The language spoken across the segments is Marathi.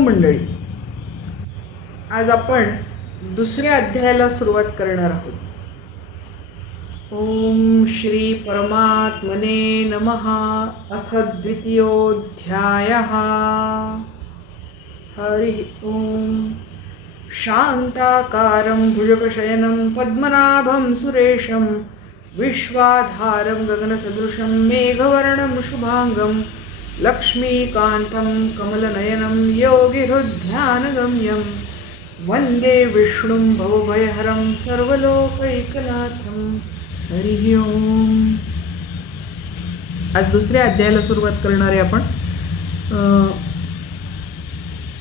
वेलकम मंडळी. आज आपण दुसऱ्या अध्यायाला सुरुवात करणार आहोत. ओम श्री परमात्मने नमः. अथ द्वितीयोऽध्यायः. हरि ओम. शांताकारं भुजगशयनं पद्मनाभं सुरेशं विश्वाधारं गगनसदृशं मेघवर्णं शुभांगं लक्ष्मीकान्तं कमलनयनं योगिहृद्ध्यानगम्यं वन्दे विष्णुं भवभयहरं सर्वलोकैकनाथं. हरि ओम. आज दुसऱ्या अध्यायाला सुरुवात करणार आहे आपण.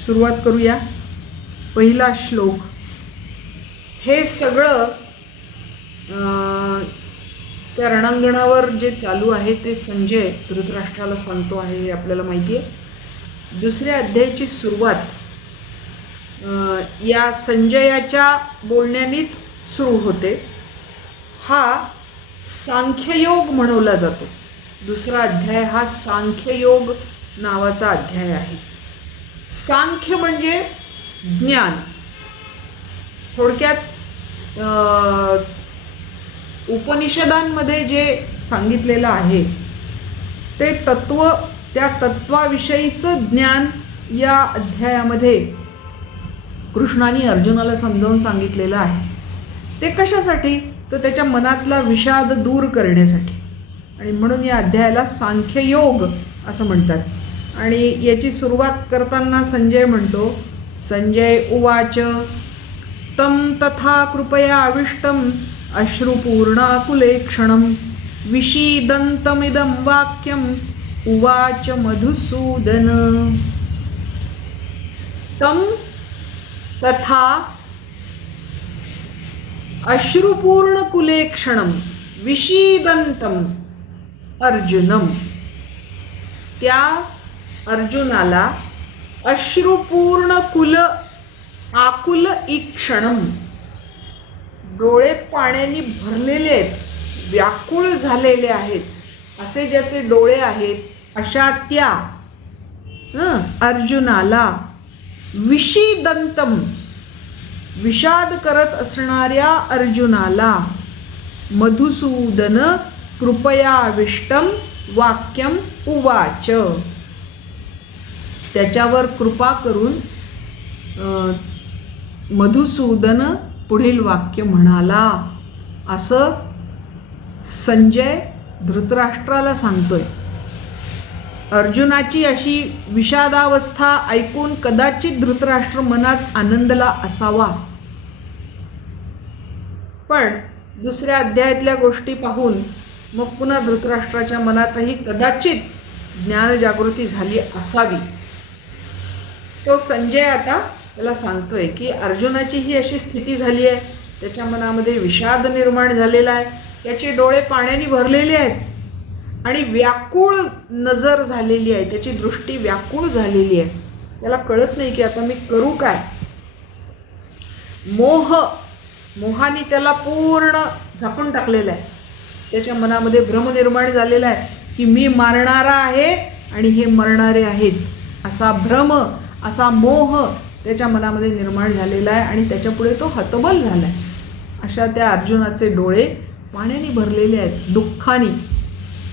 सुरुवात करूया. पहिला श्लोक. हे सगळं त्या रणांगणावर जे चालू आहे ते संजय धृतराष्ट्राला सांगतो आहे, हे आपल्याला माहिती आहे. दुसऱ्या अध्यायाची सुरुवात या संजयाच्या बोलण्यानेच सुरू होते. हा सांख्ययोग म्हणवला जातो. दुसरा अध्याय हा सांख्ययोग नावाचा अध्याय आहे. सांख्य म्हणजे ज्ञान. थोडक्यात उपनिषदांमध्ये जे सांगितलेलं आहे ते तत्व, त्या तत्वाविषयीचं ज्ञान या अध्यायामध्ये कृष्णाने अर्जुनाला समजावून सांगितलेलं आहे. ते कशासाठी? तर त्याच्या मनातला विषाद दूर करण्यासाठी. आणि म्हणून या अध्यायाला सांख्ययोग असं म्हणतात. आणि याची सुरुवात करताना संजय म्हणतो, संजय उवाच तं तथा कृपया आविष्टम् अश्रुपूर्णाकुलेक्षणं विषीदन्तमिदं वाक्यम् उवाच मधुसूदन. तं तथा अश्रुपूर्णकुलेक्षणं विषीदन्तम् अर्जुनं. त्या अर्जुनाला अश्रुपूर्ण आकुल ईक्षणम, डोळे पाण्याने भरलेले आहेत, व्याकुळ झालेले आहेत, असे ज्याचे डोळे आहेत अशा त्या अर्जुनाला विषीदंतम, विषाद करत असणाऱ्या अर्जुनाला मधुसूदन कृपयाविष्टम वाक्यम उवाच, त्याच्यावर कृपा करून मधुसूदन पुढील वाक्य म्हणाला, असं संजय धृतराष्ट्राला सांगतोय. अर्जुनाची अशी विषादावस्था ऐकून कदाचित धृतराष्ट्र मनात आनंदला असावा, पण दुसऱ्या अध्यायातल्या गोष्टी पाहून मग पुन्हा धृतराष्ट्राच्या मनातही कदाचित ज्ञानजागृती झाली असावी. तो संजय आता त्याला सांगतोय की अर्जुनाची ही अशी स्थिती झाली आहे, त्याच्या मनामध्ये विषाद निर्माण झालेला आहे, त्याचे डोळे पाण्याने भरलेले आहेत आणि व्याकुळ नजर झालेली आहे, त्याची दृष्टी व्याकुळ झालेली आहे. त्याला कळत नाही की आता मी करू काय. मोहाने त्याला पूर्ण झाकून टाकलेलं आहे. त्याच्या मनामध्ये भ्रम निर्माण झालेला आहे की मी मारणारा आहे आणि हे मरणारे आहेत, असा भ्रम, असा मोह त्याच्या मनामध्ये निर्माण झालेला आहे आणि त्याच्यापुढे तो हतबल झाला आहे. अशा त्या अर्जुनाचे डोळे पाण्याने भरलेले आहेत, दुःखाने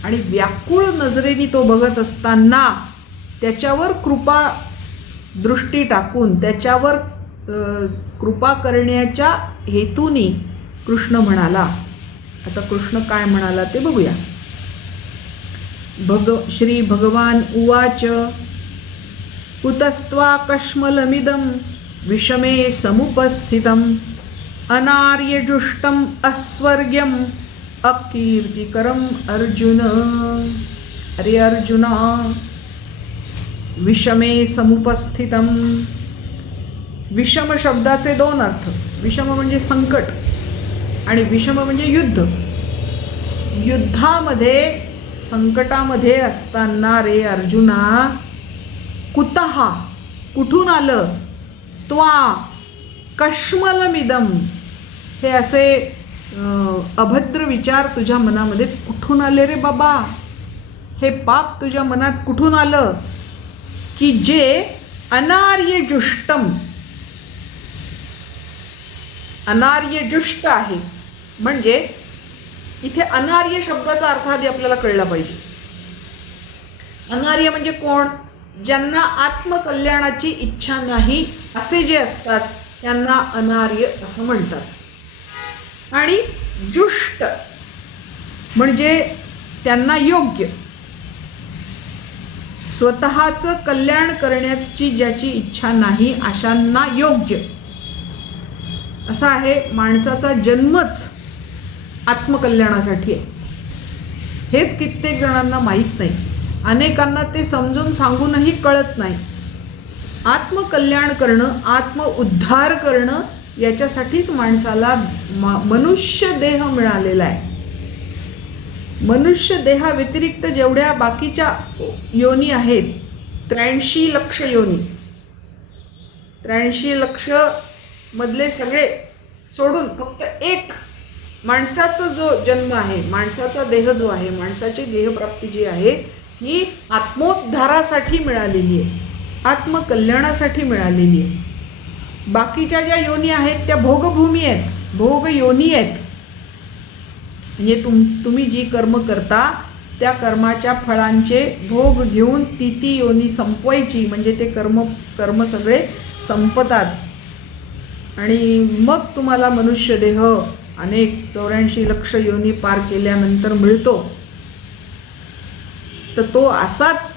आणि व्याकुळ नजरेने तो बघत असताना त्याच्यावर कृपा दृष्टी टाकून त्याच्यावर कृपा करण्याच्या हेतूने कृष्ण म्हणाला. आता कृष्ण काय म्हणाला ते बघूया. श्री भगवान उवाच कुतस्त्वा कश्मलमिदं विषमे समुपस्थितम् अनार्यजुष्टम् अस्वर्ग्यम् अकीर्तिकरम् अर्जुन. अरे अर्जुना, विषमे समुपस्थितम्. विषम शब्दाचे दोन अर्थ. विषम म्हणजे संकट आणि विषम म्हणजे युद्ध. युद्धामध्ये, संकटामध्ये असताना रे अर्जुना, कुतः, कुठून आलं, त्वा कश्मलमिदम, हे असे अभद्र विचार तुझ्या मनामध्ये कुठून आले रे बाबा? हे पाप तुझ्या मनात कुठून आलं की जे अनार्यजुष्टम, अनार्यजुष्ट आहे. म्हणजे इथे अनार्य शब्दाचा अर्थ आधी आपल्याला कळला पाहिजे. अनार्य म्हणजे कोण? ज्यांना आत्मकल्याणाची इच्छा नाही असे जे असतात त्यांना अनार्य असं म्हणतात. आणि जुष्ट म्हणजे त्यांना योग्य, स्वतःचं कल्याण करण्याची ज्याची इच्छा नाही अशांना योग्य. असा आहे, माणसाचा जन्मच आत्मकल्याणासाठी आहे. हेच कित्येक जणांना माहीत नाही. अनेकांना ते समजून सांगूनही कळत नाही. आत्मकल्याण करणं, आत्मउद्धार करणं याच्यासाठीच माणसाला मनुष्य देह मिळालेला आहे. मनुष्य देहाव्यतिरिक्त जेवढ्या बाकीच्या योनी आहेत, 83 लक्ष योनी, 83 लक्ष मधले सगळे सोडून फक्त एक माणसाचा जो जन्म आहे, माणसाचा देह जो आहे, माणसाची देहप्राप्ती जी आहे ही आत्मोद्धारासाठी मिळालेली आहे, आत्मकल्याणासाठी मिळालेली आहे. बाकीच्या ज्या योनी आहेत त्या भोगभूमी आहेत, भोग योनी आहेत. म्हणजे तुम्ही जी कर्म करता त्या कर्माच्या फळांचे भोग घेऊन ती योनी संपवायची. म्हणजे ते कर्म सगळे संपतात आणि मग तुम्हाला मनुष्य देह अनेक 84 लक्ष योनी पार केल्यानंतर मिळतो. तर तो असाच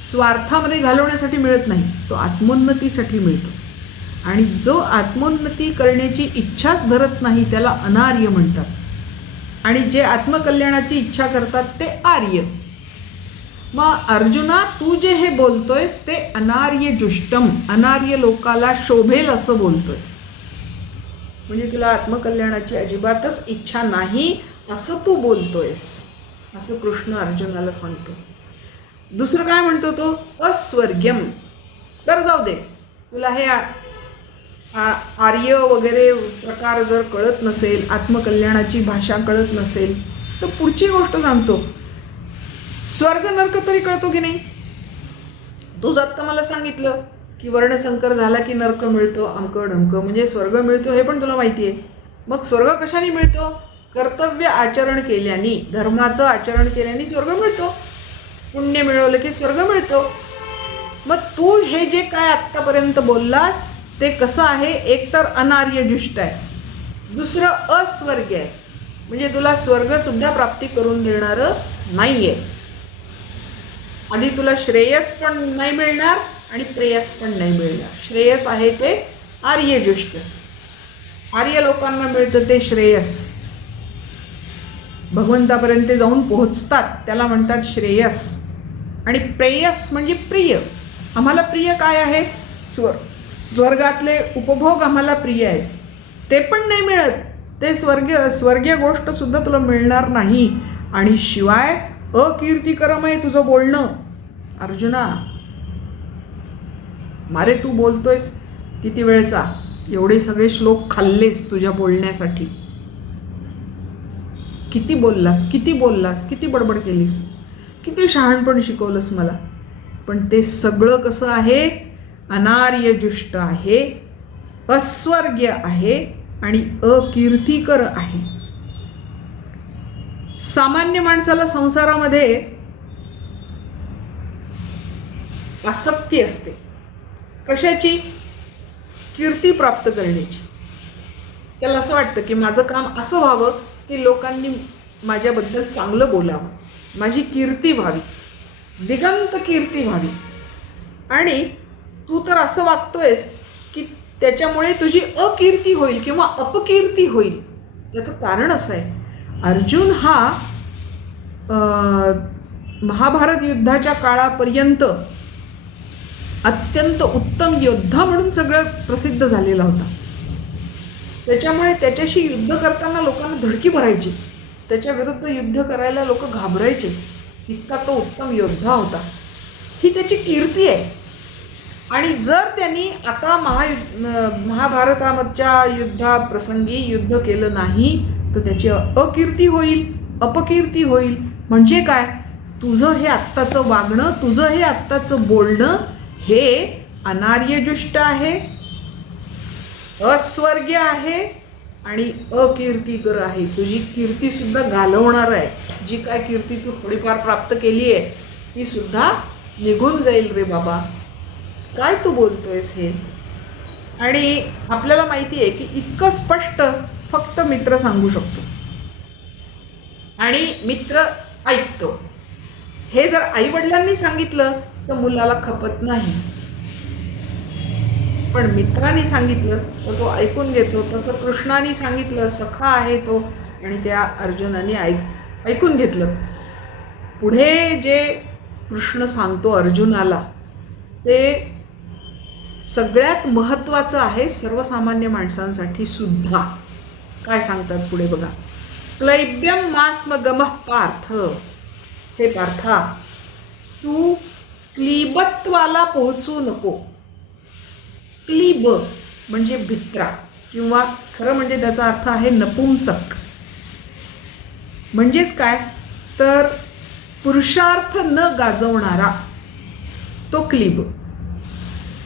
स्वार्थामध्ये घालवण्यासाठी मिळत नाही, तो आत्मोन्नतीसाठी मिळतो. आणि जो आत्मोन्नती करण्याची इच्छाच धरत नाही त्याला अनार्य म्हणतात. आणि जे आत्मकल्याणाची इच्छा करतात ते आर्य. मग अर्जुना, तू जे हे बोलतोयस ते अनार्यजुष्टम, अनार्य लोकाला शोभेल असं बोलतोय. म्हणजे तुला आत्मकल्याणाची अजिबातच इच्छा नाही असं तू बोलतोयस, असं कृष्ण अर्जुनाला सांगतो. दुसरं काय म्हणतो तो? अस्वर्ग्यम. तर जाऊ दे, तुला हे आर्य वगैरे प्रकार जर कळत नसेल, आत्मकल्याणाची भाषा कळत नसेल, तर पुढची गोष्ट सांगतो. स्वर्ग नरक तरी कळतो की नाही? तू आत्ता मला सांगितलं की वर्णसंकर झाला की नरक मिळतो, अमकं ढमकं, म्हणजे स्वर्ग मिळतो हे पण तुला माहिती आहे. मग स्वर्ग कशाने मिळतो? कर्तव्य आचरण केल्याने, धर्माचं आचरण केल्याने स्वर्ग मिळतो. पुण्य मिळवलं की स्वर्ग मिळतो. मग तू हे जे काय आत्तापर्यंत बोललास ते कसं आहे? एकतर अनार्यजुष्ट आहे, दुसरं अस्वर्ग आहे. म्हणजे तुला स्वर्गसुद्धा प्राप्ती करून देणारं नाही आहे. आधी तुला श्रेयस पण नाही मिळणार आणि प्रेयस पण नाही मिळणार. श्रेयस आहे ते आर्यजुष्ट, आर्य लोकांना मिळतं ते श्रेयस. भगवंतापर्यंत जाऊन पोहोचतात त्याला म्हणतात श्रेयस. आणि प्रेयस म्हणजे प्रिय. आम्हाला प्रिय काय आहे? स्वर्गातले उपभोग आम्हाला प्रिय आहेत, ते पण नाही मिळत. ते स्वर्गीय गोष्टसुद्धा तुला मिळणार नाही. आणि शिवाय अकीर्तिकरम आहे तुझं बोलणं. अर्जुना, मारे तू बोलतोयस किती वेळचा, एवढे सगळे श्लोक खाल्लेस तुझ्या बोलण्यासाठी. किती बोललास, किती बडबड केलीस, किती शहाणपण शिकवलंस मला. पण ते सगळं कसं आहे? अनार्यजुष्ट आहे, अस्वर्ग्य आहे आणि अकीर्तिकर आहे. सामान्य माणसाला संसारामध्ये आसक्ती असते. कशाची? कीर्ती प्राप्त करण्याची. त्याला असं वाटतं की माझं काम असं व्हावं की लोकांनी माझ्याबद्दल चांगलं बोलावं, माझी कीर्ती व्हावी, दिगंत कीर्ती व्हावी. आणि तू तर असं वागतोयस की त्याच्यामुळे तुझी अकीर्ती होईल किंवा अपकीर्ती होईल. त्याचं कारण असं आहे, अर्जुन हा महाभारत युद्धाच्या काळापर्यंत अत्यंत उत्तम योद्धा म्हणून सगळं प्रसिद्ध झालेला होता. त्याच्यामुळे त्याच्याशी युद्ध करताना लोकांना धडकी भरायची, त्याच्या विरुद्ध युद्ध करायला लोक घाबरायचे, इतका तो उत्तम योद्धा होता. ही त्याची कीर्ती आहे. आणि जर त्यांनी आता महाभारताच्या युद्धाप्रसंगी युद्ध केलं नाही तर त्याची अकीर्ती होईल, अपकीर्ती होईल. म्हणजे काय? तुझं हे आत्ताचं वागणं, तुझं हे आत्ताचं बोलणं हे अनार्यजुष्ट आहे, अस्वर्ग्य आहे आणि अकीर्तिकर आहे. तुझी कीर्ती सुद्धा घालवणार आहे. जी काय कीर्ती तू थोडीफार प्राप्त केली आहे ती सुद्धा निघून जाईल रे बाबा. काय तू बोलतोयस हे? आणि आपल्याला माहिती आहे की इतकं स्पष्ट फक्त मित्र सांगू शकतो आणि मित्र ऐकतो. हे जर आईवडिलांनी सांगितलं तर मुलाला खपत नाही, पण मित्रांनी सांगितलं तर तो ऐकून घेतो. तसं कृष्णाने सांगितलं, सखा आहे तो, आणि त्या अर्जुनाने ऐकून घेतलं. पुढे जे कृष्ण सांगतो अर्जुनाला ते सगळ्यात महत्त्वाचं आहे सर्वसामान्य माणसांसाठी सुद्धा. काय सांगतात पुढे बघा. क्लैब्यम मास्मगमः पार्थ. हे पार्था, तू क्लीबत्वाला पोहोचू नको. क्लीब म्हणजे भित्रा, किंवा खरं म्हणजे त्याचा अर्थ आहे नपुंसक. म्हणजेच काय तर पुरुषार्थ न गाजवणारा तो क्लीब.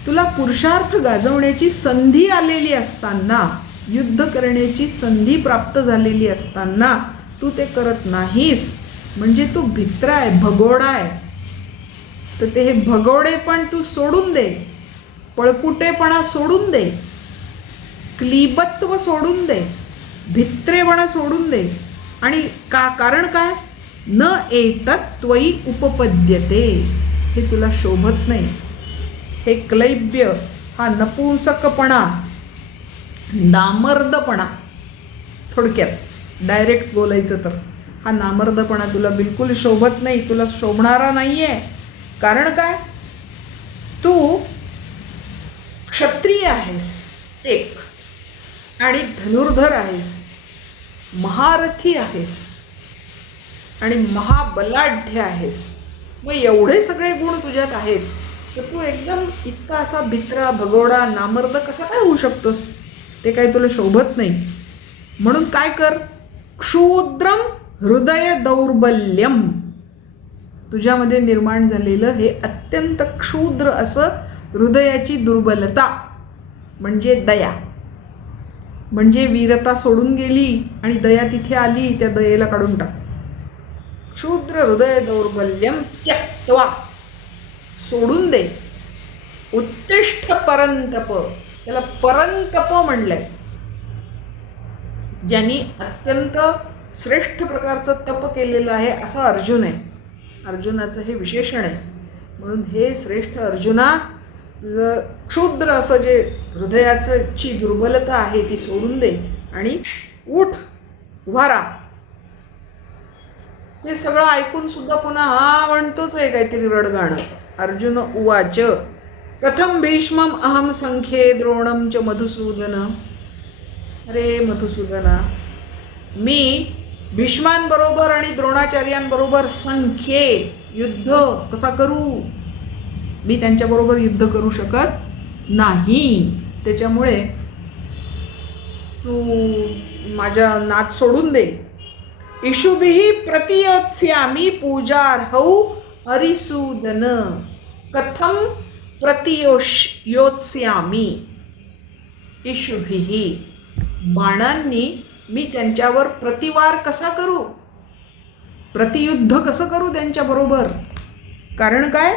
तुला पुरुषार्थ गाजवण्याची संधी आलेली असताना, युद्ध करण्याची संधी प्राप्त झालेली असताना तू ते करत नाहीस म्हणजे तू भित्रा आहे, भगोडा आहे. तर ते हे भगोडेपण तू सोडून दे, पळपुटेपणा सोडून दे, क्लीबत्व सोडून दे, भित्रेपणा सोडून दे. आणि कारण काय? न एतत् त्वयि उपपद्यते. हे तुला शोभत नाही. हे क्लैब्य हा नपुंसकपणा, नामर्दपणा, थोडक्यात डायरेक्ट बोलायचं तर हा नामर्दपणा तुला बिलकुल शोभत नाही, तुला शोभणारा नाही आहे. कारण काय? तू क्षत्रिय आहेस एक, आणि धनुर्धर आहेस, महारथी आहेस आणि महाबलाढ्य आहेस. मग एवढे सगळे गुण तुझ्यात आहेत तर तू एकदम इतका असा भित्रा, भगोडा, नामर्द कसा काय होऊ शकतोस? ते काही तुला शोभत नाही. म्हणून काय कर? क्षुद्रम हृदय दौर्बल्यम. तुझ्यामध्ये निर्माण झालेलं हे अत्यंत क्षुद्र असं हृदयाची दुर्बलता म्हणजे दया. म्हणजे वीरता सोडून गेली आणि दया तिथे आली, त्या दयेला काढून टाक. क्षुद्र हृदय दौर्बल्यम त्यक्त्वा, सोडून दे. उत्तिष्ठ परंतप, त्याला परंतप म्हणलंय. ज्यांनी अत्यंत श्रेष्ठ प्रकारचं तप केलेलं आहे असा अर्जुन आहे. अर्जुनाचं हे विशेषण आहे. म्हणून हे श्रेष्ठ अर्जुना, तुझं क्षुद्र असं जे हृदयाची दुर्बलता आहे ती सोडून दे आणि उठ, उभा राहा. हे सगळं ऐकून सुद्धा पुन्हा हा म्हणतोच आहे काहीतरी रडगाणं. अर्जुन उवाच कथम भीष्मम अहम संख्ये द्रोणम च मधुसूदन. अरे मधुसूदना, मी भीष्मांबरोबर आणि द्रोणाचार्यांबरोबर संख्ये युद्ध कसा करू? मी त्यांच्याबरोबर युद्ध करू शकत नाही. त्याच्यामुळे तू माझा नाद सोडून दे. इषुभिः प्रतियोत्स्यामि पूजार्हौ हरिसूदन. कथम प्रतियोत्स्यामि. इषुभिः, बाणांनी मी त्यांच्यावर प्रतिवार कसा करू, प्रतियुद्ध कसं करू त्यांच्याबरोबर? कारण काय?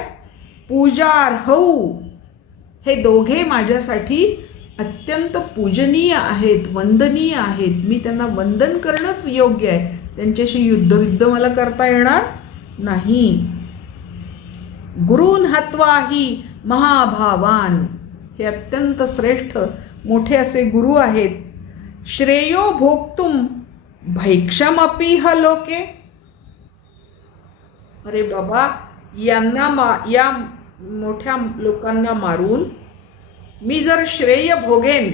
पूजार्हौ, हे दोघे माझ्यासाठी अत्यंत पूजनीय आहेत, वंदनीय आहेत. मी त्यांना वंदन करणंच योग्य आहे. त्यांच्याशी युद्ध मला करता येणार नाही. गुरून् हत्वा हि महाभावान. हे अत्यंत श्रेष्ठ मोठे असे गुरु आहेत. श्रेयो भोक्तुम भैक्षमपि ह लोके. अरे बाबा, यांना या मोठ्या लोकांना मारून मी जर श्रेय भोगेन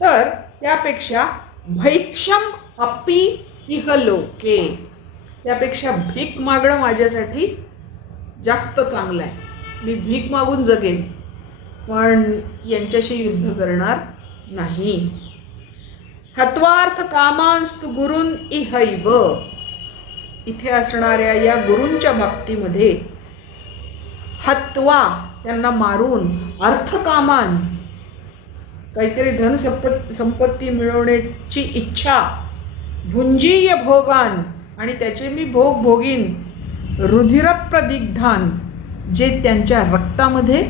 तर त्यापेक्षा भैक्षम अपि इह लोके, त्यापेक्षा भीक मागणं माझ्यासाठी जास्त चांगलं आहे. मी भीक मागून जगेन पण यांच्याशी युद्ध करणार नाही. हत्वार्थ कामांस्तु गुरुन् इहैव. इथे असणाऱ्या या गुरूंच्या बाबतीमध्ये हत्वा त्यांना मारून अर्थकामान, काहीतरी संपत्ती मिळवण्याची इच्छा, भुंजीय भोगान, आणि त्याचे मी भोग भोगीन, रुधिरप्रदिग्धान, जे त्यांच्या रक्तामध्ये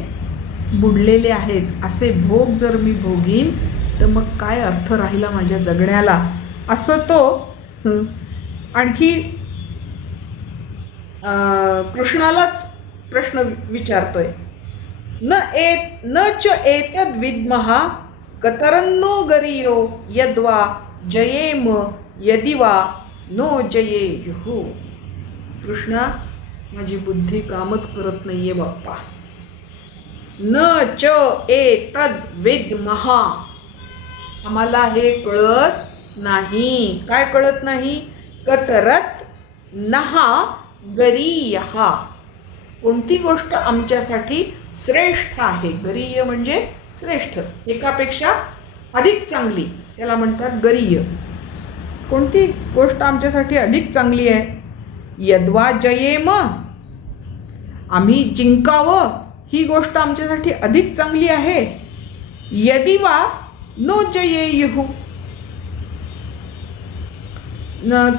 बुडलेले आहेत असे भोग जर मी भोगीन तर मग काय अर्थ राहिला माझ्या जगण्याला, असं तो आणखी कृष्णालाच प्रश्न विचारतोय. न च एतद् विद्मः कतरन्नो गरीयो यद्वा जयेम यदि वा नो जयेयुः. कृष्णा, माझी बुद्धी कामच करत नाहीये बाप्पा. न च एतद् विद्मः, आम्हाला हे कळत नाही. काय कळत नाही? कतरत नहा गरीयः, कोणती गोष्ट आमच्यासाठी श्रेष्ठ आहे. गरीय म्हणजे श्रेष्ठ, एकापेक्षा अधिक चांगली, त्याला म्हणतात गरीय. कोणती गोष्ट आमच्यासाठी अधिक चांगली आहे? यद्वा जयेम, आम्ही जिंकावं ही गोष्ट आमच्यासाठी अधिक चांगली आहे. यदि वा नो जयेयुः,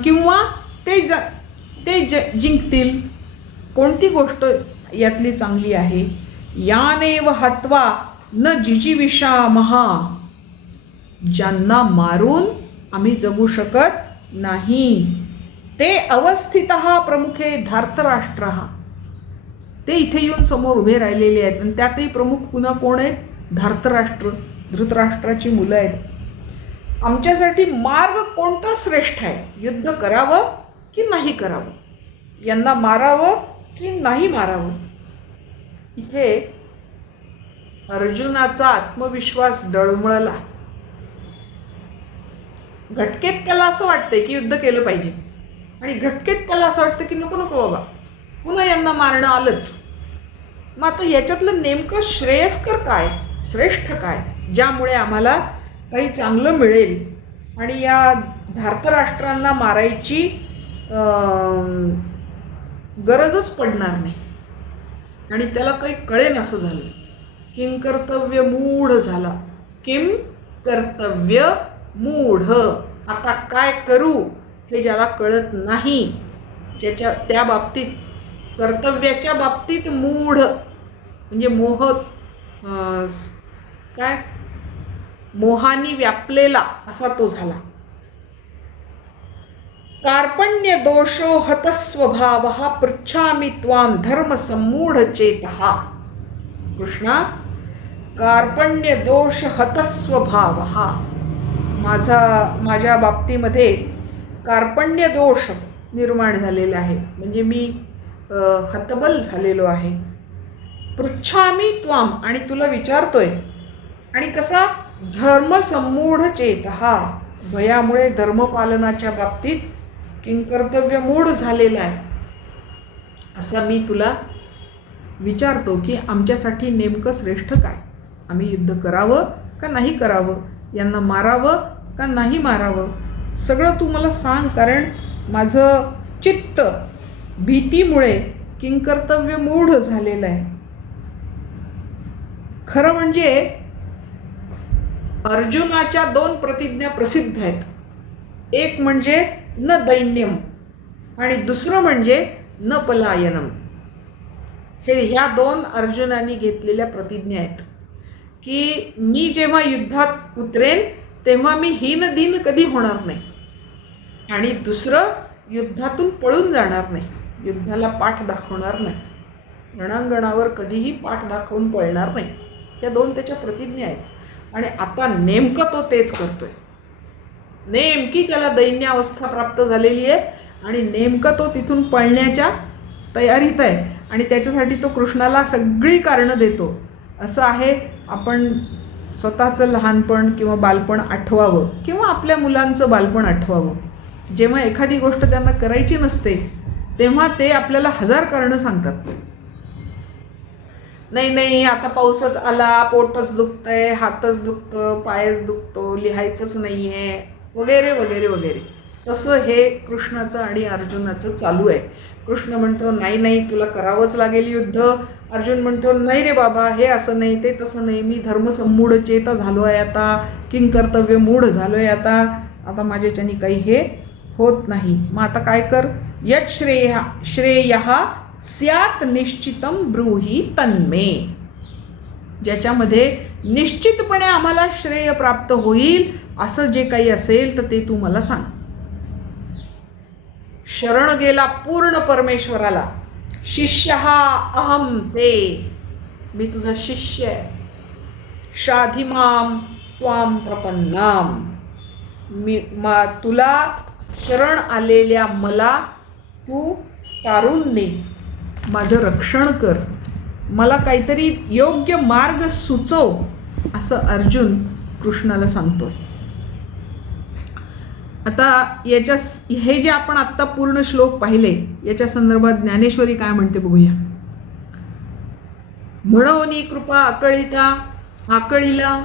किंवा ते जिंकतील. कोणती गोष्ट यातली चांगली आहे? यानेव हत्वा न जिजीविषामः, ज्यांना मारून आम्ही जगू शकत नाही. ते अवस्थितः प्रमुखे धार्तराष्ट्रः, ते इथे येऊन समोर उभे राहिलेले आहेत. आणि त्यातही प्रमुख पुन्हा कोण आहेत? धार्तराष्ट्र, धृतराष्ट्राची मुलं आहेत. आमच्यासाठी मार्ग कोणता श्रेष्ठ आहे? युद्ध करावं की नाही करावं? यांना मारावं की नाही मारावं? इथे अर्जुनाचा आत्मविश्वास डळमळला. घटकेत त्याला असं वाटतंय की युद्ध केलं पाहिजे, आणि घटकेत त्याला असं वाटतं की नको नको बाबा, पुन्हा यांना मारणं आलंच. मग आता याच्यातलं नेमकं श्रेयस्कर काय, श्रेष्ठ काय, ज्यामुळे आम्हाला काही चांगलं मिळेल आणि या धार्तराष्ट्रांना मारायची गरजच पडणार नाही. आणि त्याला काही कळेन असं झालं. किं कर्तव्य मूढ झाला. किं कर्तव्य मूढ, आता काय करू हे ज्याला कळत नाही, त्या बाबतीत, कर्तव्याच्या बाबतीत मूढ म्हणजे मोहानी व्यापलेला असा तो झाला. कार्पण्य दोषो हतस्वभावः पृच्छामि त्वां धर्म सम्मूढ चेतः. कृष्णा, कार्पण्य दोष हतस्वभावः, माझ्या बाबतीमध्ये कार्पण्य दोष निर्माण झालेला आहे, म्हणजे मी हतबल झालेलो आहे. पृच्छामि त्वां, आणि तुला विचारतोय. आणि कसा? धर्मसम्मूढ चेतः, भयामुळे धर्मपालनाच्या बाबतीत किंकर्तव्य मूढ झालेला आहे. असा मी तुला विचारतो की आमच्यासाठी नेमकं श्रेष्ठ काय? आम्ही युद्ध करावं का नाही करावं? यांना मारावं का नाही मारावं? सगळं तू मला सांग, कारण माझं चित्त भीतीमुळे किंकर्तव्य मूढ झालेलं आहे. खरं म्हणजे अर्जुनाच्या 2 प्रतिज्ञा प्रसिद्ध आहेत. एक म्हणजे न दैन्यम आणि दुसरं म्हणजे न पलायनम. ह्या 2 अर्जुनाने घेतलेल्या प्रतिज्ञा आहेत की मी जेव्हा युद्धात उतरेन तेव्हा मी हीन कधी होणार नाही, आणि दुसरं युद्धातून पळून जाणार नाही, युद्धाला पाठ दाखवणार नाही, रणांगणावर कधीही पाठ दाखवून पळणार नाही. या 2 त्याच्या प्रतिज्ञा आहेत. आणि आता नेमकं तो तेच करतोय. नेमकी त्याला दैन्यावस्था प्राप्त झालेली आहे आणि नेमकं तो तिथून पळण्याच्या तयारीत आहे. आणि त्याच्यासाठी तो कृष्णाला सगळी कारणं देतो. असं आहे, आपण स्वतःचं लहानपण किंवा बालपण आठवावं, किंवा आपल्या मुलांचं बालपण आठवावं. जेव्हा एखादी गोष्ट त्यांना करायची नसते तेव्हा ते आपल्याला 1000 कारणं सांगतात. नाही आता पाऊसच आला, पोटच दुखतंय, हातच दुखतं, पायच दुखतो, लिहायचंच नाही आहे, वगैरे वगैरे वगैरे. तसं हे कृष्णाचं आणि अर्जुनाचं चालू आहे. कृष्ण म्हणतो नाही तुला करावंच लागेल युद्ध, अर्जुन म्हणतो, नाही रे बाबा, हे असं नाही, ते तसं नाही, मी धर्मसंमूढ चेत झालो आहे आता, किंकर्तव्य मूढ झालो आहे आता माझ्याच्यानी काही हे होत नाही. मग आता काय कर, यत श्रेयः स्यात् निश्चितम ब्रूहि तन्मे. ज्याच्यामध्ये निश्चितपणे आम्हाला श्रेय प्राप्त होईल असं जे काही असेल तर ते तू मला सांग. शरण गेला पूर्ण परमेश्वराला. शिष्यः अहम ते, मी तुझा शिष्य आहे. शाधिमाम त्वाम प्रपन्नाम, तुला शरण आलेल्या मला तू तारून ने, माझं रक्षण कर, मला काहीतरी योग्य मार्ग सुचव, असं अर्जुन कृष्णाला सांगतोय. आता हे जे आपण आत्ता पूर्ण श्लोक पाहिले याच्या संदर्भात ज्ञानेश्वरी काय म्हणते बघूया. म्हणोनी कृपा आकळीला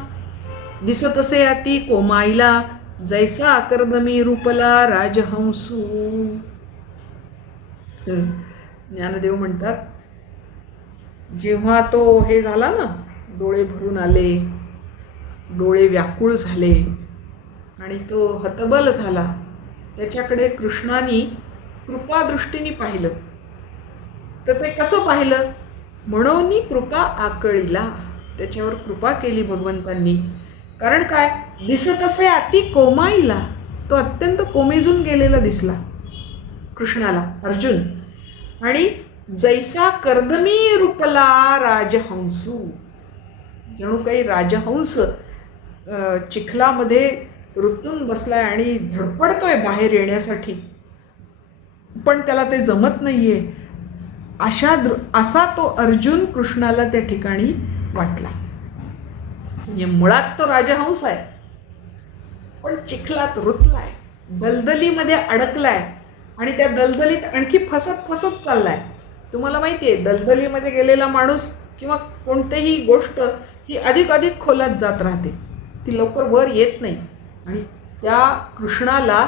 दिसतसे अति कोमाईला, जैसा कर्दमी रूपला राजहंसू. ज्ञानदेव म्हणतात, जेव्हा तो हे झाला ना, डोळे भरून आले, डोळे व्याकुळ झाले आणि तो हतबल झाला, त्याच्याकडे कृष्णाने कृपादृष्टीने पाहिलं. तर ते कसं पाहिलं, म्हणून कृपा आकळीला, त्याच्यावर कृपा केली भगवंतांनी. कारण काय, दिसत असे अति कोमाईला, तो अत्यंत कोमेजून गेलेला दिसला कृष्णाला अर्जुन. आणि जैसा कर्दमी रूपला राजहंसू, जणू काही राजहंस चिखलामध्ये रुतून बसलाय आणि धडपडतोय बाहेर येण्यासाठी, पण त्याला ते जमत नाहीये. असा तो अर्जुन कृष्णाला त्या ठिकाणी वाटला. म्हणजे मुळात तो राजहंस आहे, पण चिखलात रुतलाय, दलदलीमध्ये अडकलाय आणि त्या दलदलीत आणखी फसत चाललाय. तुम्हाला माहिती आहे, दलदलीमध्ये गेलेला माणूस किंवा कोणतीही गोष्ट ही अधिक खोलात जात राहते, ती लवकर वर येत नाही. आणि त्या कृष्णाला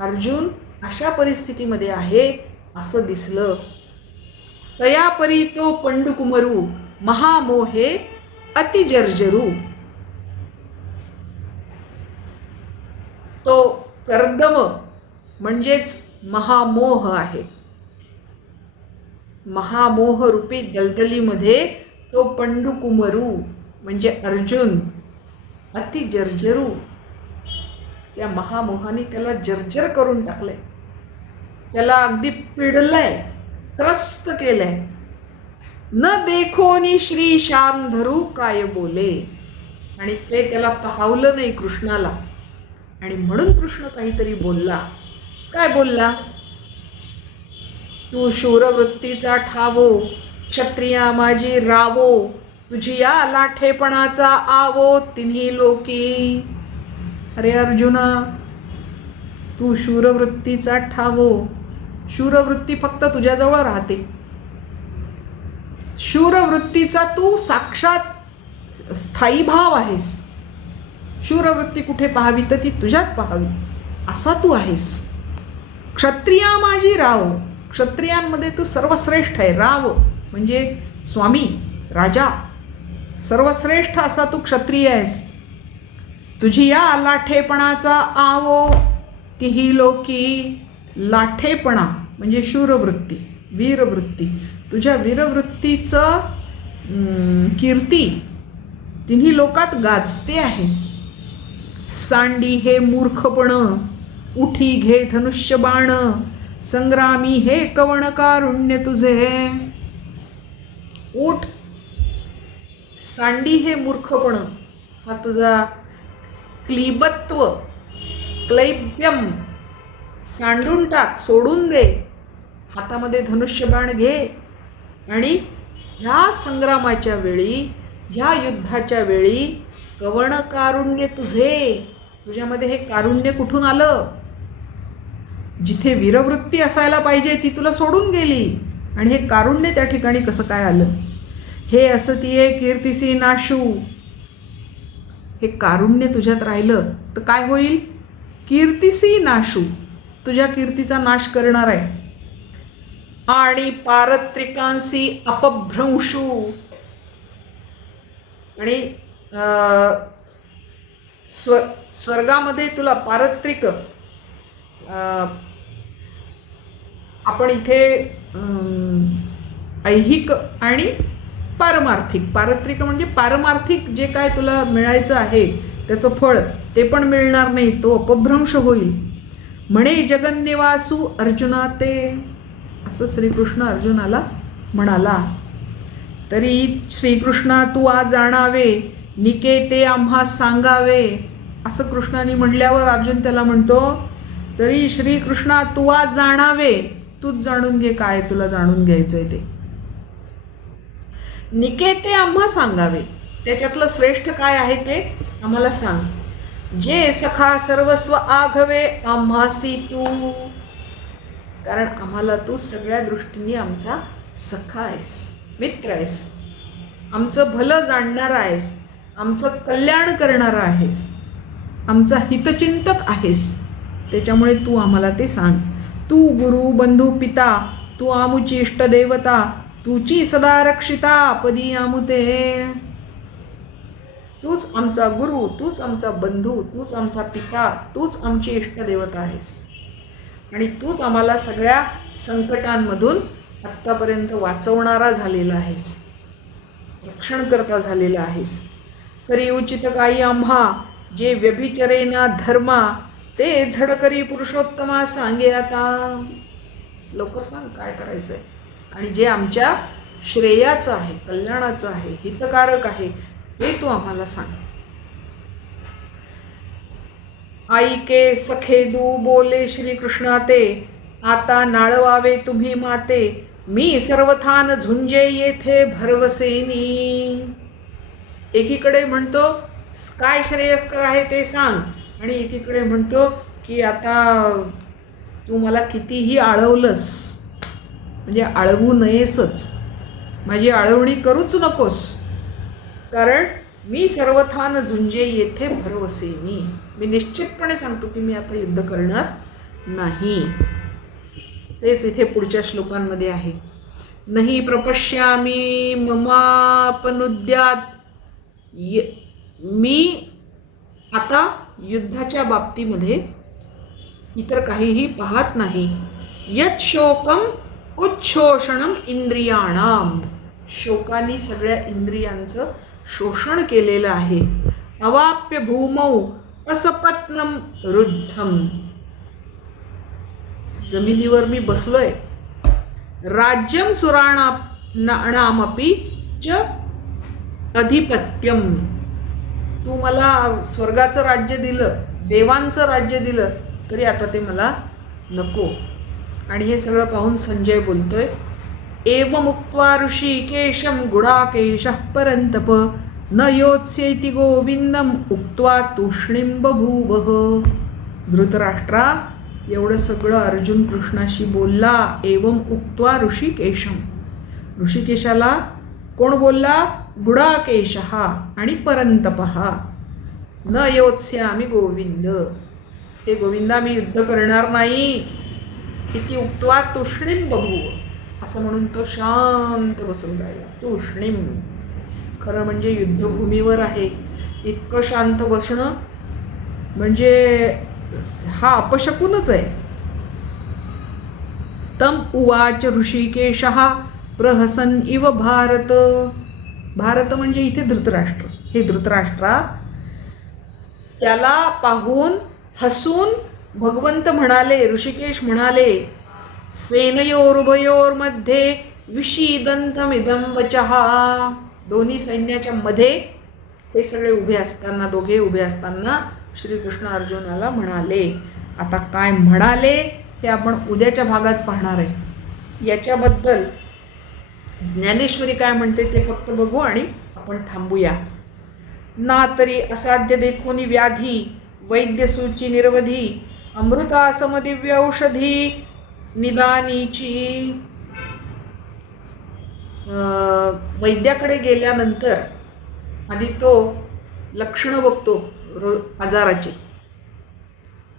अर्जुन अशा परिस्थितीमध्ये आहे असं दिसलं. तया परी तो पंडुकुमरू महामोहे अतिजर्जरू. तो कर्दम म्हणजेच महामोह आहे. महामोह रूपी दलदलीमध्ये तो पंडुकुमरू म्हणजे अर्जुन अतिजर्जरू, त्या महामोहाने त्याला जर्जर करून टाकलंय, त्याला अगदी पिडलंय, त्रस्त केलंय. न देखोनी श्री श्याम धरू काय बोले. आणि ते त्याला पाहवलं नाही कृष्णाला, आणि म्हणून कृष्ण काहीतरी बोलला. काय बोलला, तू शूरवृत्तीचा ठावो, क्षत्रिया माझी रावो, तुझी या लाठेपणाचा आवो तिन्ही लोकी. अरे अर्जुना, तू शूरवृत्तीचा ठावो. शूरवृत्ती फक्त तुझ्याजवळ राहते. शूरवृत्तीचा तू साक्षात स्थायी भाव आहेस. शूरवृत्ती कुठे पाहावी तर ती तुझ्यात पाहावी, असा तू आहेस. क्षत्रिया माझी राव, क्षत्रियांमध्ये तू सर्वश्रेष्ठ आहे. राव म्हणजे स्वामी, राजा, सर्वश्रेष्ठ असा तू क्षत्रिय आहेस. तुझी या लाठेपणाचा आवो तिही लोकी. लाठेपणा म्हणजे शूरवृत्ती, वीरवृत्ती, तुझ्या वीरवृत्तीचं कीर्ती तिन्ही लोकात गाजते आहे. सांडी हे मूर्खपण, उठी घे धनुष्य बाण, संग्रामी हे कवण कारुण्य तुझे. उठ, सांडी हे मूर्खपण, हा तुझा क्लीबत्व, क्लैब्यम सांडून टाक, सोडून दे. हातामध्ये धनुष्यबाण घे आणि ह्या संग्रामाच्या वेळी, ह्या युद्धाच्या वेळी कवण कारुण्य तुझे. तुझ्यामध्ये हे कारुण्य कुठून आलं? जिथे वीरवृत्ती असायला पाहिजे ती तुला सोडून गेली, आणि हे कारुण्य त्या ठिकाणी कसं काय आलं? हे असतीये कीर्तिसी नाशू. हे कारुण्य तुझ्यात राहिलं तर काय होईल? कीर्तिसी नाशू, तुझ्या कीर्तीचा नाश करणार आहे. आणि पारत्रिकांसी अपभ्रंशू. आणि स्वर्गामध्ये तुला पारत्रिक, आपण इथे ऐहिक आणि पारमार्थिक. पारत्रिक म्हणजे पारमार्थिक जे काय तुला मिळायचं आहे त्याचं फळ ते पण मिळणार नाही, तो अपभ्रंश होईल. म्हणे जगन्निवासू अर्जुना ते, असं श्रीकृष्ण अर्जुनाला म्हणाला. तरी श्रीकृष्णा तू आज जाणावे, निकेते आम्हा सांगावे, असं कृष्णाने म्हणल्यावर अर्जुन त्याला म्हणतो, तरी श्रीकृष्णा तू आज जाणावे, तूच जाणून घे काय तुला जाणून घ्यायचंय ते. निकेते आम्हा सांगावे, त्याच्यातलं श्रेष्ठ काय आहे ते आम्हाला सांग. जे सखा सर्वस्व आघवे आम्हासी तू, कारण आम्हाला तू सगळ्या दृष्टीने आमचा सखा आहेस, मित्र आहेस, आमचं भलं जाणणारा आहेस, आमचं कल्याण करणारा आहेस, आमचा हितचिंतक आहेस. त्याच्यामुळे तू आम्हाला ते सांग. तू गुरु बंधू पिता, तू आमुची इष्टदेवता, तुची सदा रक्षिता पदी आमुते. तूच आमचा गुरु, तूच आमचा बंधू, तूच आमचा पिता, तूच आमची इष्टदेवता आहेस आणि तूच आम्हाला सगळ्या संकटांमधून आत्तापर्यंत वाचवणारा झालेला आहेस, रक्षणकर्ता झालेला आहेस. करी उचित काही आम्हा, जे व्यभिचरेना धर्मा, ते झडकरी पुरुषोत्तमा सांगे आता. लवकर सांग काय करायचंय आणि जे आमच्या श्रेयाचं आहे, कल्याणाचं आहे, हितकारक आहे ते तू आम्हाला सांग. ऐके सखेदू बोले श्रीकृष्णा ते, आता नाळवावे तुम्ही माते, मी सर्वथान झुंजे येथे भरवसेनी. एकीकडे म्हणतो काय श्रेयस्कर आहे ते सांग आणि एकीकडे म्हणतो की आता तू मला कितीही आळवलंस म्हणजे आळवू नयेसच, माझी आळवणी करूच नकोस, कारण मी सर्वथान झुंजे येथे भरवसेनी. मी निश्चितपणे सांगतो की मी आता युद्ध करणार नाही. तेच इथे पुढच्या श्लोकांमध्ये आहे. नाही प्रपश्यामी ममापनुद्यात, मी आता युद्धाच्या बाबतीमध्ये इतर काहीही पाहत नाही. यत् शोकम उच्छोषणम इंद्रियाणाम, शोकाने सगळ्या इंद्रियांचं शोषण केलेलं आहे. अवाप्य भूमौ असपत्नम रुद्धम, जमिनीवर मी बसलोय. राज्यम सुराणामपि च अधिपत्यम, तू मला स्वर्गाचं राज्य दिलं, देवांचं राज्य दिलं, तरी आता ते मला नको. आणि हे सगळं पाहून संजय बोलतोय, एवमुक्त्वा ऋषिकेशं गुडाकेशः परन्तप, न योत्स्येति गोविंदम उक्त्वा तूष्णीं बभूवः. धृतराष्ट्रा, एवढं सगळं अर्जुन कृष्णाशी बोलला. एवम उक्त्वा ऋषिकेशम, ऋषिकेशाला कोण बोलला? गुडाकेशः आणि परंतपः. न योत्स्यामि गोविंद, हे गोविंदा मी युद्ध करणार नाही. इति उक्त्वा तूष्णीं बभूव, असं म्हणून तो शांत बसून राहिला. तूष्णीं खरं म्हणजे युद्धभूमीवर आहे. इतकं शांत बसणं म्हणजे हा अपशकुनच आहे. तम उवाच ऋषिकेशः प्रहसन इव भारत, भारत म्हणजे इथे धृतराष्ट्र. हे धृतराष्ट्रा, त्याला पाहून हसून भगवंत म्हणाले, ऋषिकेश म्हणाले, सेनयोरुभयोर्मध्ये विषीदंतमिदं वचः. दोन्ही सैन्याच्या मध्ये हे सगळे उभे असताना, दोघे उभे असताना श्रीकृष्ण अर्जुनाला म्हणाले. आता काय म्हणाले हे आपण उद्याच्या भागात पाहणार आहे. याच्याबद्दल ज्ञानेश्वरी काय म्हणते ते फक्त बघू आणि आपण थांबूया. ना तरी असाध्य देखोनी व्याधी, वैद्यसूची निरवधी, अमृता समदिव्य औषधी निदानीची. वैद्याकडे गेल्यानंतर आधी तो लक्षणं बघतो आजाराची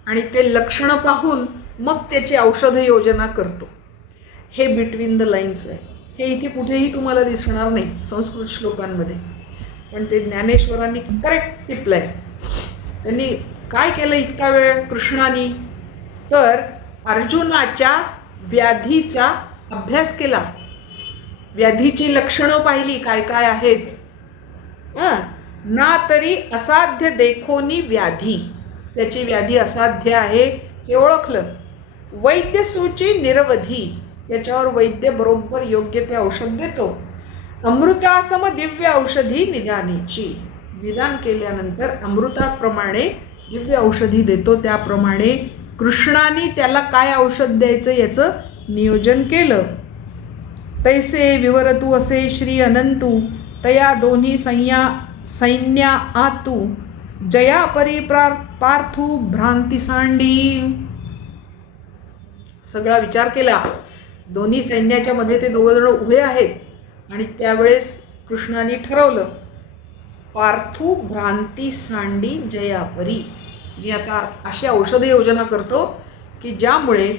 आणि ते लक्षणं पाहून मग त्याची औषध योजना करतो. हे बिटवीन द लाईन्स आहे. हे इथे कुठेही तुम्हाला दिसणार नाही संस्कृत श्लोकांमध्ये, पण ते ज्ञानेश्वरांनी करेक्ट टिपलं आहे. त्यांनी काय केलं इतका वेळ कृष्णाने, तर अर्जुनाच्या व्याधीचा अभ्यास केला, व्याधीची लक्षणं पाहिली काय काय आहेत. ना तरी असाध्य देखोनी व्याधी, त्याची व्याधी असाध्य आहे हे ओळखलं. वैद्यसूची निरवधी, त्याच्यावर वैद्य बरोबर योग्य ते औषध देतो. अमृतासम दिव्य औषधी निदानीची, निदान केल्यानंतर अमृताप्रमाणे दिव्य औषधी देतो. त्याप्रमाणे कृष्णाने त्याला काय औषध द्यायचं याचं नियोजन केलं. तैसे विवरतू असे श्री अनंतू, तया दोन्ही सैन्या आतू, जया पार्थू भ्रांती सांडी. सगळा विचार केला. दोन्ही सैन्याच्या मध्ये ते दोघं जण उभे आहेत आणि त्यावेळेस कृष्णाने ठरवलं पार्थू भ्रांती सांडी जयापरी. मी आता अशी औषध योजना करतो की ज्यामुळे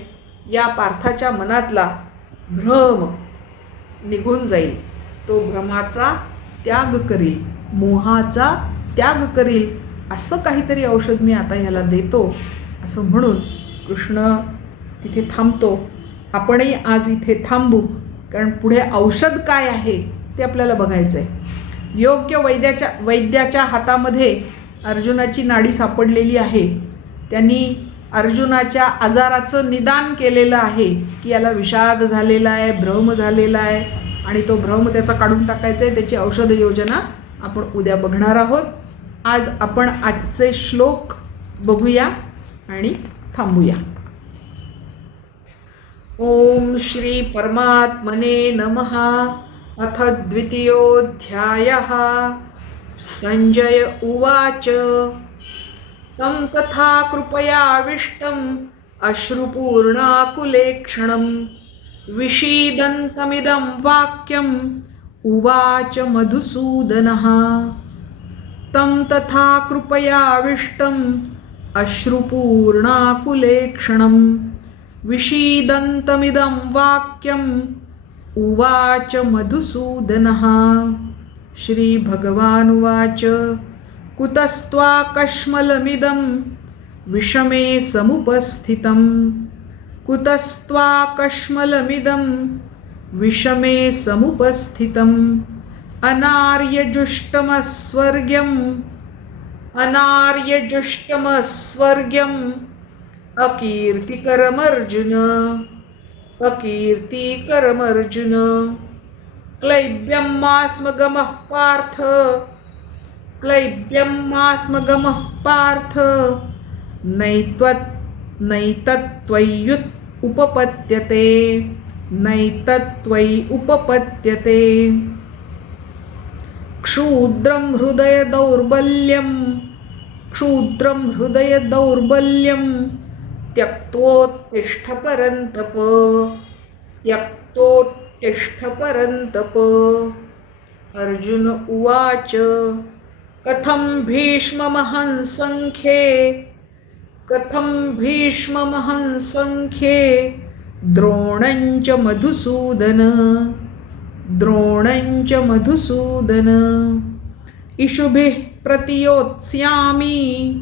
या पार्थाच्या मनातला भ्रम निघून जाईल, तो भ्रमाचा त्याग करील, मोहाचा त्याग करील, असं काहीतरी औषध मी आता ह्याला देतो. असं म्हणून कृष्ण तिथे थांबतो. आपणही आज इथे थांबू, कारण पुढे औषध काय आहे ते आपल्याला बघायचं आहे. योग्य वैद्याच्या हातामध्ये अर्जुनाची नाडी सापडलेली आहे. त्यांनी अर्जुनाच्या आजाराचं निदान केलेलं आहे की याला विषाद झालेला आहे, भ्रम झालेला आहे आणि तो भ्रम त्याचा काढून टाकायचा आहे. त्याची औषध योजना आपण उद्या बघणार आहोत. आज आपण आजचे श्लोक बघूया आणि थांबूया. ओम श्री परमात्मने नमः. अथ द्वितीयोऽध्यायः. संजय उवाच तं तथा कृपयाविष्टम् अश्रुपूर्णाकुलेक्षणं विषीदन्तमिदं वाक्यम् उवाच मधुसूदनः. तं तथा कृपयाविष्टम् अश्रुपूर्णाकुलेक्षणं विषीदन्तमिदं वाक्यम् उवाच मधुसूदनः. श्रीभगवानुवाच कुतस्त्वाकश्मलमिदं विषमे समुपस्थितं. कुतस्त्वाकश्मलमिदं विषमे समुपस्थितम्. अनार्यजुष्टमस्वर्ग्यम् अकीर्तिकरमर्जुन. अकीर्तिकरमर्जुन. क्लैब्यमास्मगमः पार्थ. क्लैब्यमास्मगमः पार्थ. नैतत्त्वय्युत उपपद्यते. नैतत्त्वयि उपपद्यते. क्षूद्रं हृदय दौर्बल्यं. क्षूद्रं हृदय दौर्बल्यं त्यक्तोत्तिष्ठ परन्तप. त्यक्तोत्तिष्ठ परन्तप. अर्जुन उवाच कथं भीष्ममहं संख्ये. कथं भीष्ममहं संख्ये द्रोणं च मधुसूदन. द्रोणं च मधुसूदन. इषुभिः प्रतियोत्स्यामि.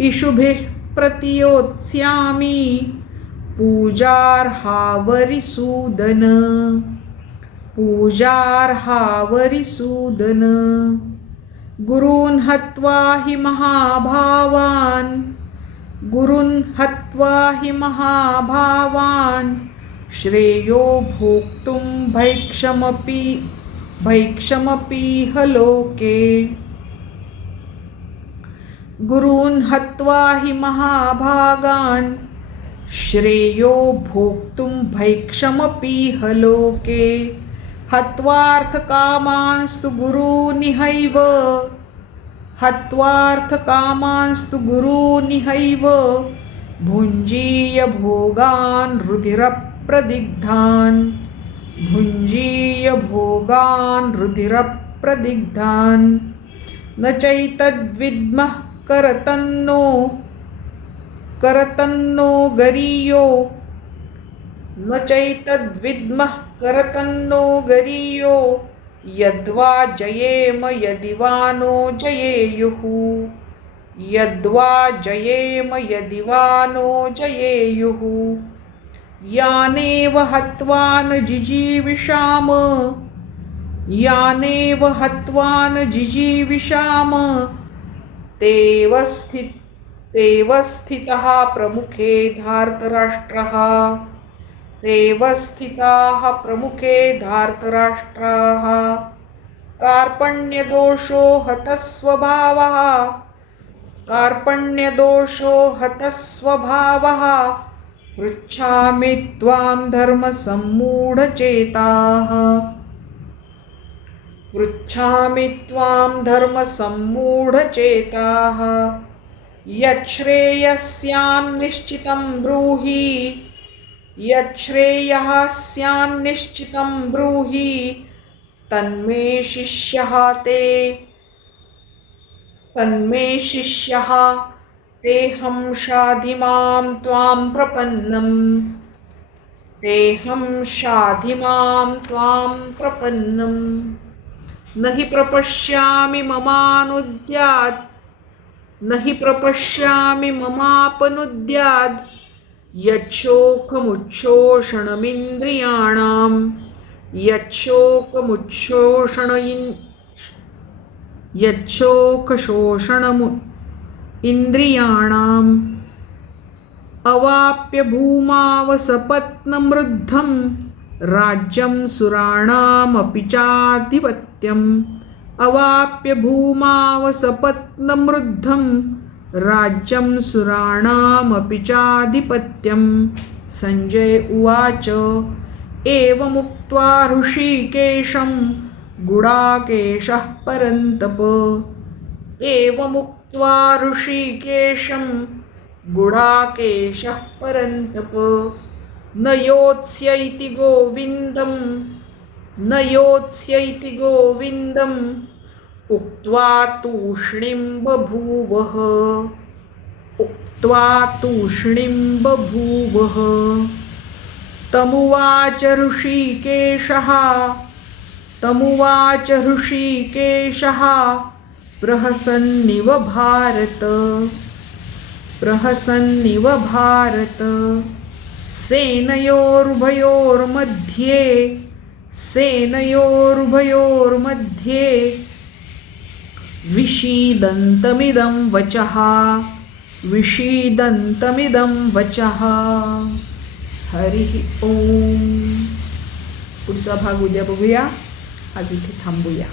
इषुभिः प्रतियोत्स्यामि पूजार्हावरिसूदन. पूजार्हावरिसूदन. गुरून् हत्वा हि महाभावान्. गुरून् हत्वा हि महाभावान् श्रेयो भोक्तुं भैक्षमपीह लोके. गुरून् हत्वा हि महाभागान् श्रेयो भोक्तुं भैक्षमपीह लोके. हत्वार्थकामांस्तु गुरूनिहैव. हत्वार्थकामांस्तु गुरूनिहैव भुञ्जीय भोगान् रुधिरप्रदिग्धान्. भुञ्जीय भोगान् रुधिरप्रदिग्धान्. न चैतद्विद्मः करतन्नो गरीयो. न चैतद्विद्मः करतन्नो गरीयो यद्वा जयेम यदि वा नो जयेयुः यद्वा जयेम यदि वा नो जयेयुः यानेव हत्वा न जिजीविषाम यानेव हत्वा न जिजीविषाम तेव स्थितः प्रमुखे धार्तराष्ट्रः तेव स्थिताः प्रमुखे धार्तराष्ट्राः कार्पण्यदोषो हतस्वभावः कार्पण्यदोषो हतस्वभावः पृच्छामि त्वां धर्मसम्मूढचेताः पृच्छामि त्वां धर्मसम्मूढचेताः यच्छ्रेयस्यान्निश्चितं ब्रूहि यच्छ्रेयः स्यान्निश्चितं ब्रूहि तन्मे शिष्यः तेऽहं शाधि मां त्वां प्रपन्नम् तेऽहं शाधि मां त्वां प्रपन्नम् न हि प्रपश्यामि ममानुद्यात् न हि प्रपश्यामि ममापनुद्याद् यच्छोकमुच्छोषणमिन्द्रियाणां यच्छोकशोषणमु इन्द्रियाणाम् अवाप्य भूमावसपत्नमृद्धं राज्यं सुराणामपि चाधिपत्यम् अवाप्य भूमावसपत्नमृद्धं राज्यं सुराणामपि चाधिपत्यं संजय उवाच एवमुक्त्वा ऋषिकेशं गुडाकेशः परन्तप एवमुक्त्वा ऋषिकेशं गुडाकेशः परन्तप न योत्स्यैति गोविन्दम् उक्त्वा तूष्णीं बभूवः तमुवाच ऋषिकेशः प्रहसन्निव भारत सेनयोरुभयोर्मध्ये विषीदन्तमिदं वचः हरिः ओम. पुढचा भाग उद्या बघूया. आज इथे थांबूया.